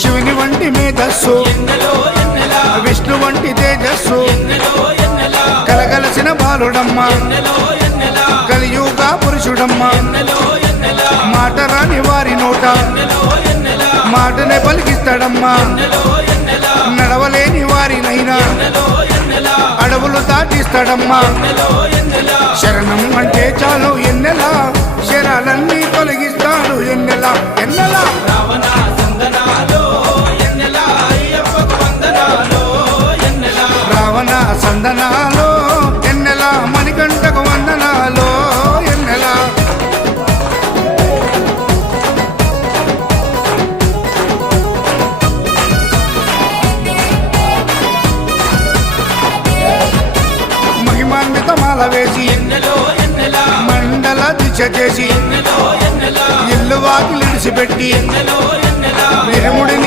శివుని వంటి మేధస్సు విష్ణు వంటి తేజస్సు కలగలసిన బాలుడమ్మ కలియుగ పురుషుడమ్మ మాట రాని వారి నోట మాటనే పలికిస్తాడమ్మా నడవలేని వారినైనా అడవులు దాటిస్తాడమ్మా శరణం అంటే చాలు ఎన్నెలా శరాలన్నీ తొలగిస్తాడు ఎన్నెలా ఎన్నెలా రావణ సందనాలో ఎన్నెలా మణికంఠకు వందనాలో ఎన్నెలా మహిమాన్వితమాల వేసి మండల దిశ చేసి ఇల్లు వాకిలిడిసిపెట్టి ఇరుముడిని